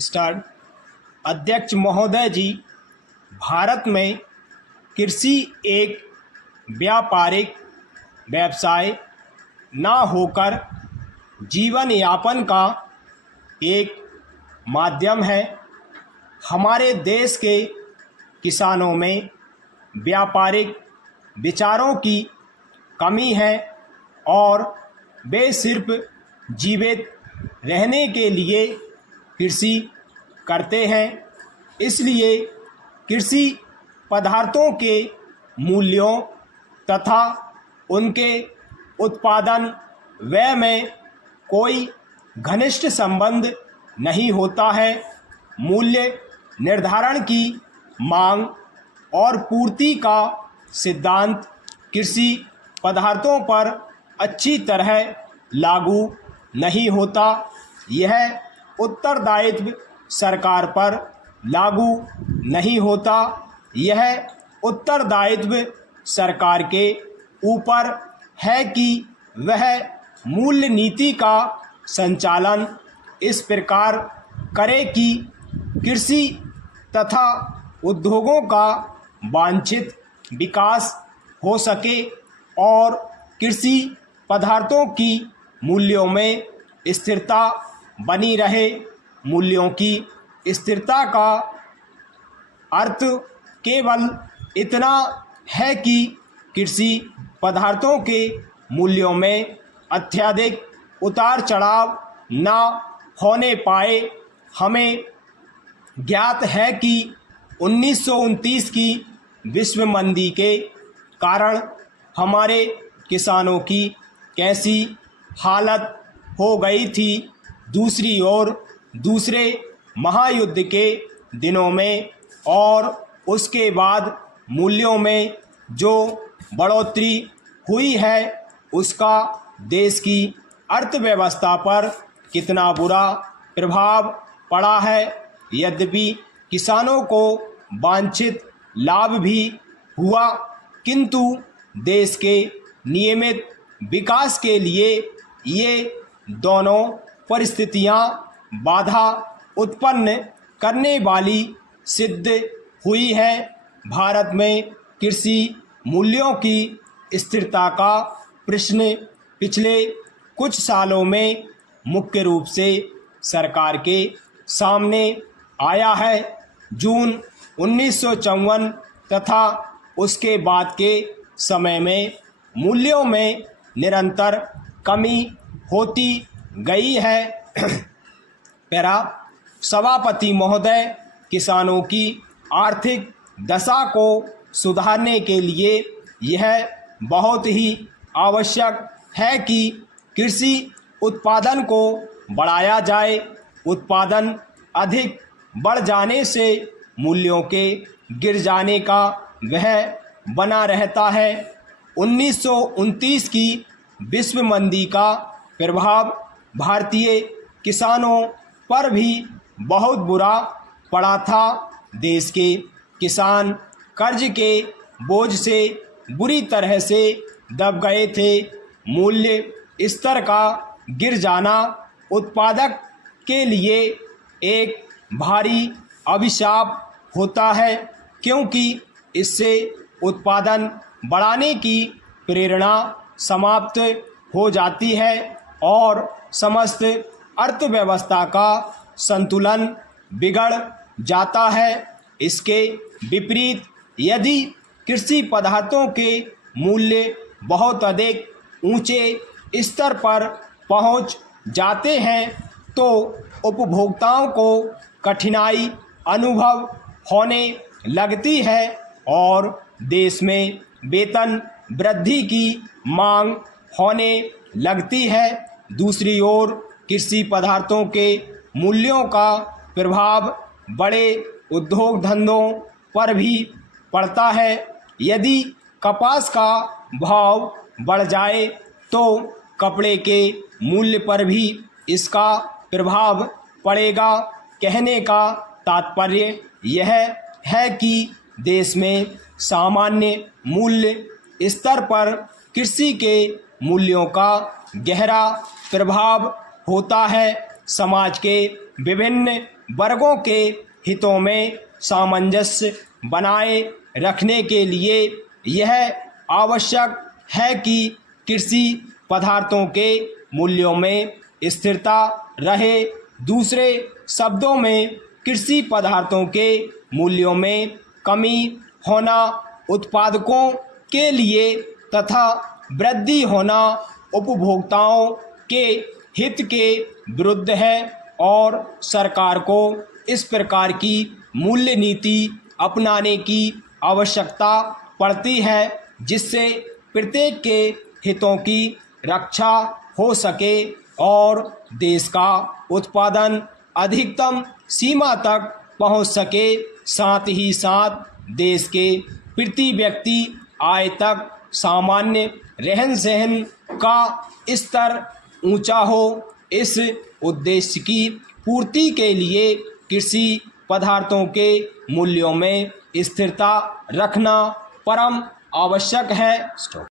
Start. अध्यक्ष महोदय जी, भारत में कृषि एक व्यापारिक व्यवसाय ना होकर जीवन यापन का एक माध्यम है। हमारे देश के किसानों में व्यापारिक विचारों की कमी है और वे सिर्फ जीवित रहने के लिए कृषि करते हैं। इसलिए कृषि पदार्थों के मूल्यों तथा उनके उत्पादन व्यय में कोई घनिष्ठ संबंध नहीं होता है। मूल्य निर्धारण की मांग और पूर्ति का सिद्धांत कृषि पदार्थों पर अच्छी तरह लागू नहीं होता। यह उत्तरदायित्व सरकार पर लागू नहीं होता। यह उत्तरदायित्व सरकार के ऊपर है कि वह मूल्य नीति का संचालन इस प्रकार करे कि कृषि तथा उद्योगों का वांछित विकास हो सके और कृषि पदार्थों की मूल्यों में स्थिरता बनी रहे। मूल्यों की स्थिरता का अर्थ केवल इतना है कि कृषि पदार्थों के मूल्यों में अत्यधिक उतार चढ़ाव ना होने पाए। हमें ज्ञात है कि 1929 की विश्व मंदी के कारण हमारे किसानों की कैसी हालत हो गई थी। दूसरी ओर दूसरे महायुद्ध के दिनों में और उसके बाद मूल्यों में जो बढ़ोतरी हुई है उसका देश की अर्थव्यवस्था पर कितना बुरा प्रभाव पड़ा है। यद्यपि किसानों को वांछित लाभ भी हुआ, किंतु देश के नियमित विकास के लिए ये दोनों परिस्थितियां बाधा उत्पन्न करने वाली सिद्ध हुई है। भारत में कृषि मूल्यों की स्थिरता का प्रश्न पिछले कुछ सालों में मुख्य रूप से सरकार के सामने आया है। जून 1954 तथा उसके बाद के समय में मूल्यों में निरंतर कमी होती गई है। पैरा सभापति महोदय, किसानों की आर्थिक दशा को सुधारने के लिए यह बहुत ही आवश्यक है कि कृषि उत्पादन को बढ़ाया जाए। उत्पादन अधिक बढ़ जाने से मूल्यों के गिर जाने का वह बना रहता है। 1929 की विश्व मंदी का प्रभाव भारतीय किसानों पर भी बहुत बुरा पड़ा था। देश के किसान कर्ज के बोझ से बुरी तरह से दब गए थे। मूल्य स्तर का गिर जाना उत्पादक के लिए एक भारी अभिशाप होता है, क्योंकि इससे उत्पादन बढ़ाने की प्रेरणा समाप्त हो जाती है और समस्त अर्थव्यवस्था का संतुलन बिगड़ जाता है। इसके विपरीत यदि कृषि पदार्थों के मूल्य बहुत अधिक ऊंचे स्तर पर पहुंच जाते हैं तो उपभोक्ताओं को कठिनाई अनुभव होने लगती है और देश में वेतन वृद्धि की मांग होने लगती है। दूसरी ओर कृषि पदार्थों के मूल्यों का प्रभाव बड़े उद्योग धंधों पर भी पड़ता है। यदि कपास का भाव बढ़ जाए तो कपड़े के मूल्य पर भी इसका प्रभाव पड़ेगा। कहने का तात्पर्य यह है कि देश में सामान्य मूल्य स्तर पर कृषि के मूल्यों का गहरा प्रभाव होता है। समाज के विभिन्न वर्गों के हितों में सामंजस्य बनाए रखने के लिए यह आवश्यक है कि कृषि पदार्थों के मूल्यों में स्थिरता रहे। दूसरे शब्दों में कृषि पदार्थों के मूल्यों में कमी होना उत्पादकों के लिए तथा वृद्धि होना उपभोक्ताओं के हित के विरुद्ध है और सरकार को इस प्रकार की मूल्य नीति अपनाने की आवश्यकता पड़ती है जिससे प्रत्येक के हितों की रक्षा हो सके और देश का उत्पादन अधिकतम सीमा तक पहुंच सके, साथ ही साथ देश के प्रति व्यक्ति आय तक सामान्य रहन सहन का स्तर ऊंचा हो। इस उद्देश्य की पूर्ति के लिए कृषि पदार्थों के मूल्यों में स्थिरता रखना परम आवश्यक है।